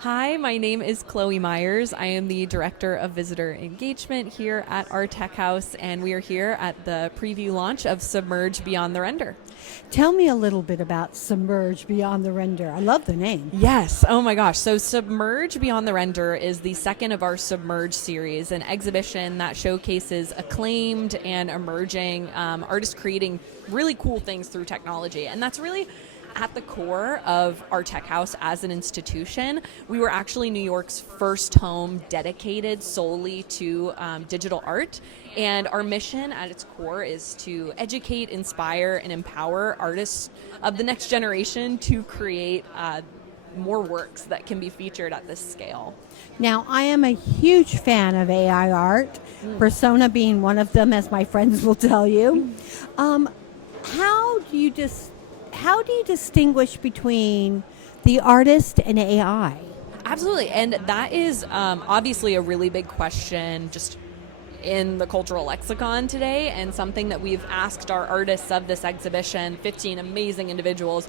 Hi, my name is Chloe Myers. I am the Director of Visitor Engagement here at Artechouse, and we are here at the preview launch of Submerge Beyond the Render. Tell me a little bit about Submerge Beyond the Render. I love the name. Yes, oh my gosh. So Submerge Beyond the Render is the second of our Submerge series, an exhibition that showcases acclaimed and emerging artists creating really cool things through technology. And that's really at the core of Artechouse as an institution. We were actually New York's first home dedicated solely to digital art. And our mission at its core is to educate, inspire, and empower artists of the next generation to create more works that can be featured at this scale. Now, I am a huge fan of AI art, Persona being one of them, as my friends will tell you. How do you distinguish between the artist and AI? Absolutely, and that is obviously a really big question just in the cultural lexicon today, and something that we've asked our artists of this exhibition, 15 amazing individuals,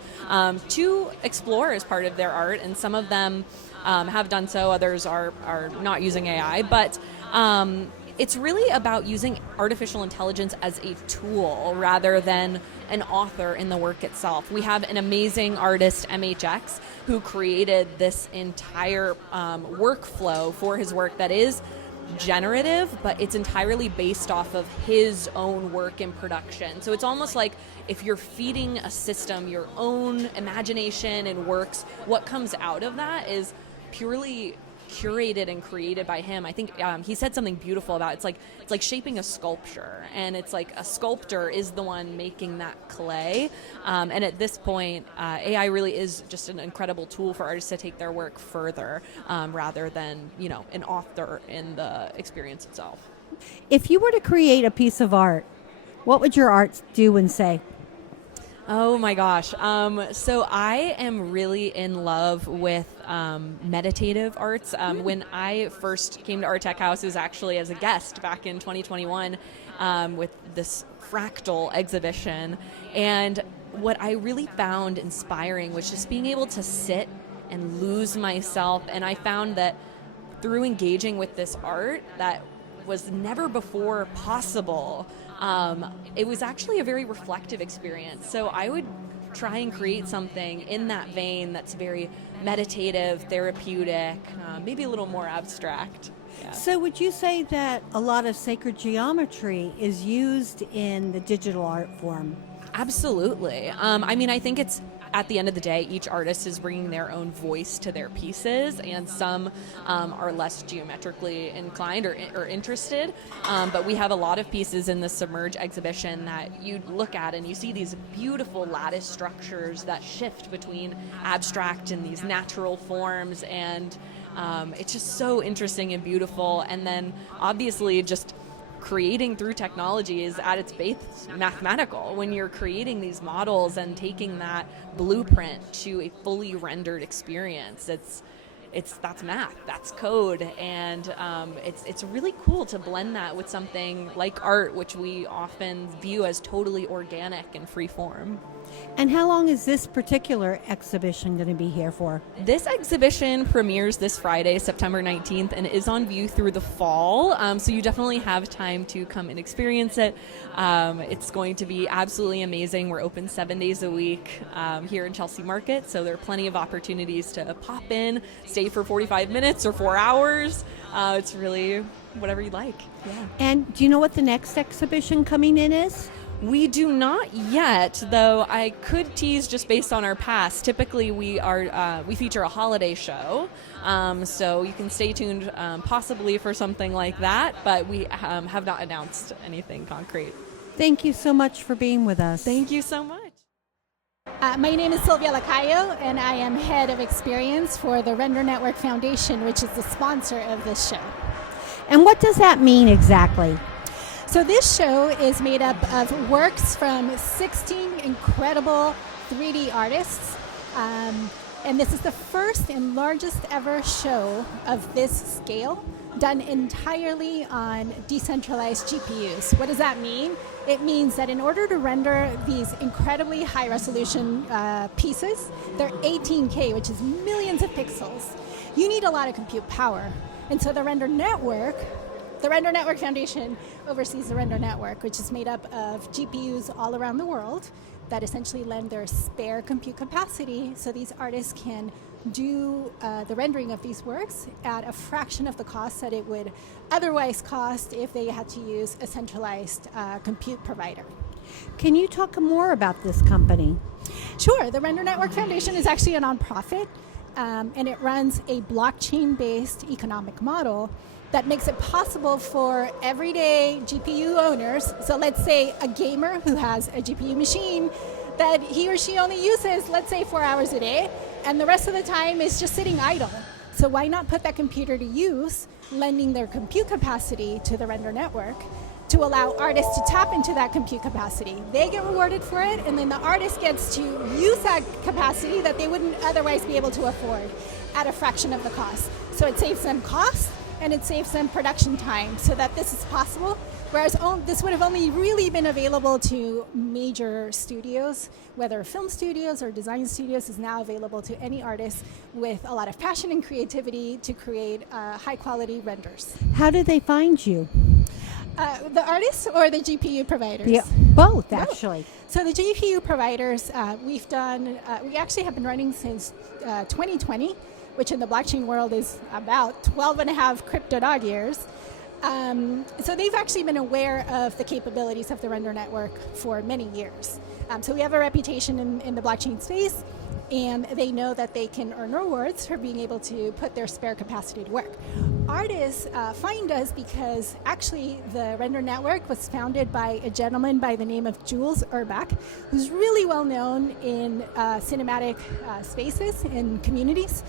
to explore as part of their art, and some of them have done so, others are not using AI, but it's really about using artificial intelligence as a tool rather than an author in the work itself. We have an amazing artist, MHX, who created this entire workflow for his work that is generative, but it's entirely based off of his own work in production. So it's almost like if you're feeding a system your own imagination and works, what comes out of that is purely curated and created by him. I think he said something beautiful about it's like shaping a sculpture, and it's like a sculptor is the one making that clay. And at this point, AI really is just an incredible tool for artists to take their work further, rather than an author in the experience itself. If you were to create a piece of art, what would your art do and say? Oh my gosh. So I am really in love with meditative arts. When I first came to Artechouse, it was actually as a guest back in 2021 with this fractal exhibition. And what I really found inspiring was just being able to sit and lose myself. And I found that through engaging with this art that was never before possible, it was actually a very reflective experience. So I would try and create something in that vein that's very meditative, therapeutic, maybe a little more abstract. Yeah. So would you say that a lot of sacred geometry is used in the digital art form? Absolutely. I think it's, at the end of the day, each artist is bringing their own voice to their pieces, and some are less geometrically inclined or interested. But we have a lot of pieces in the Submerge exhibition that you look at and you see these beautiful lattice structures that shift between abstract and these natural forms, and it's just so interesting and beautiful. And then obviously just creating through technology is at its base mathematical. When you're creating these models and taking that blueprint to a fully rendered experience, that's math, that's code, and it's really cool to blend that with something like art, which we often view as totally organic and free form. And how long is this particular exhibition going to be here for? This exhibition premieres this Friday, September 19th, and is on view through the fall, so you definitely have time to come and experience it. It's going to be absolutely amazing. We're open 7 days a week here in Chelsea Market, so there are plenty of opportunities to pop in, stay for 45 minutes or 4 hours. It's really whatever you like. Yeah. And do you know what the next exhibition coming in is? We do not yet, though I could tease just based on our past. Typically, we feature a holiday show, so you can stay tuned possibly for something like that, but we have not announced anything concrete. Thank you so much for being with us. Thank you so much. My name is Sylvia Lacayo, and I am Head of Experience for the Render Network Foundation, which is the sponsor of this show. And what does that mean exactly? So this show is made up of works from 16 incredible 3D artists, and this is the first and largest ever show of this scale done entirely on decentralized GPUs. What does that mean? It means that in order to render these incredibly high resolution pieces, they're 18K, which is millions of pixels. You need a lot of compute power. And so the Render Network Foundation oversees the Render Network, which is made up of GPUs all around the world that essentially lend their spare compute capacity so these artists can do the rendering of these works at a fraction of the cost that it would otherwise cost if they had to use a centralized compute provider. Can you talk more about this company? Sure. The Render Network Foundation is actually a nonprofit, and it runs a blockchain-based economic model that makes it possible for everyday GPU owners, so let's say a gamer who has a GPU machine that he or she only uses, let's say 4 hours a day, and the rest of the time is just sitting idle. So why not put that computer to use, lending their compute capacity to the Render Network to allow artists to tap into that compute capacity. They get rewarded for it, and then the artist gets to use that capacity that they wouldn't otherwise be able to afford at a fraction of the cost. So it saves them cost, and it saves them production time so that this is possible. Whereas this would have only really been available to major studios, whether film studios or design studios, is now available to any artist with a lot of passion and creativity to create high quality renders. How do they find you? The artists or the GPU providers? Yeah, both actually. So the GPU providers, we actually have been running since 2020, which in the blockchain world is about 12 and a half crypto dog years. So they've actually been aware of the capabilities of the Render Network for many years. So we have a reputation in the blockchain space, and they know that they can earn rewards for being able to put their spare capacity to work. Artists find us because actually the Render Network was founded by a gentleman by the name of Jules Urbach, who's really well known in cinematic spaces and communities.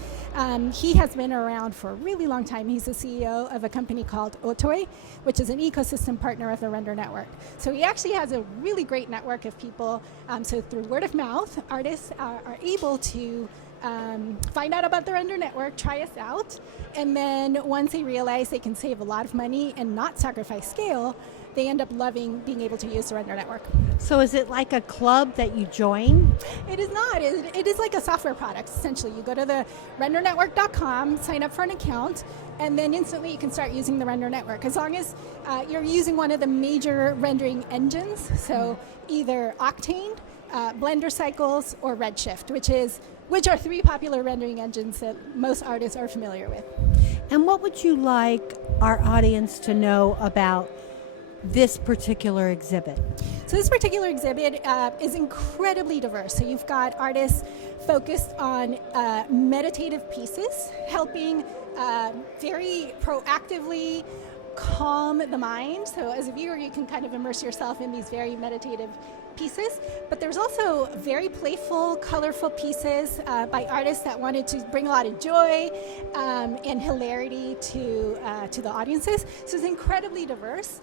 He has been around for a really long time. He's the CEO of a company called Otoy, which is an ecosystem partner of the Render Network. So he actually has a really great network of people. So through word of mouth, artists are able to find out about the Render Network, try us out, and then once they realize they can save a lot of money and not sacrifice scale, they end up loving being able to use the Render Network. So is it like a club that you join? It is not. It is like a software product, essentially. You go to the rendernetwork.com, sign up for an account, and then instantly you can start using the Render Network. As long as you're using one of the major rendering engines, so either Octane, Blender Cycles, or Redshift, which are three popular rendering engines that most artists are familiar with. And what would you like our audience to know about this particular exhibit? So this particular exhibit is incredibly diverse. So you've got artists focused on meditative pieces, helping very proactively calm the mind. So as a viewer, you can kind of immerse yourself in these very meditative pieces. But there's also very playful, colorful pieces by artists that wanted to bring a lot of joy and hilarity to the audiences. So it's incredibly diverse.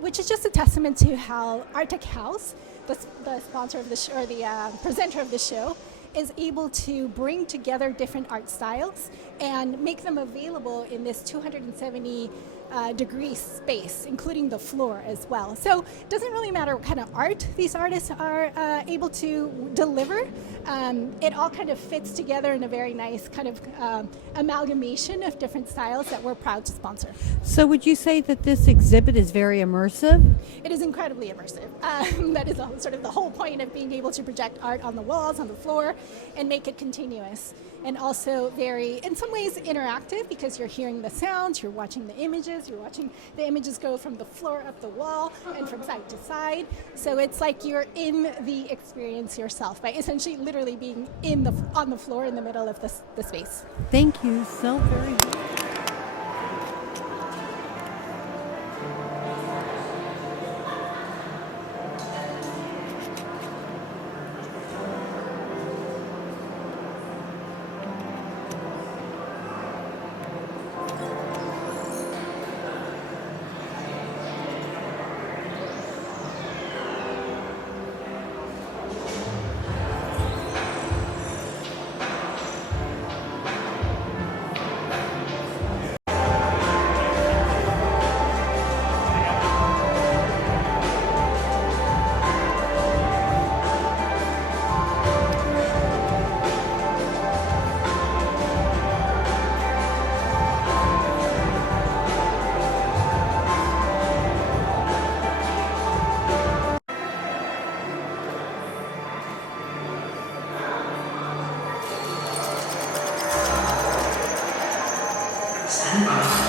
Which is just a testament to how Artechouse, the sponsor of the show, or the presenter of the show, is able to bring together different art styles and make them available in this 270 degree space, including the floor as well. So it doesn't really matter what kind of art these artists are able to deliver. It all kind of fits together in a very nice kind of amalgamation of different styles that we're proud to sponsor. So would you say that this exhibit is very immersive? It is incredibly immersive. That is sort of the whole point of being able to project art on the walls, on the floor, and make it continuous. And also very, in some ways, interactive, because you're hearing the sounds, you're watching the images, you're watching the images go from the floor up the wall and from side to side. So it's like you're in the experience yourself by essentially literally being on the floor in the middle of the space. Thank you so very much. Stand by.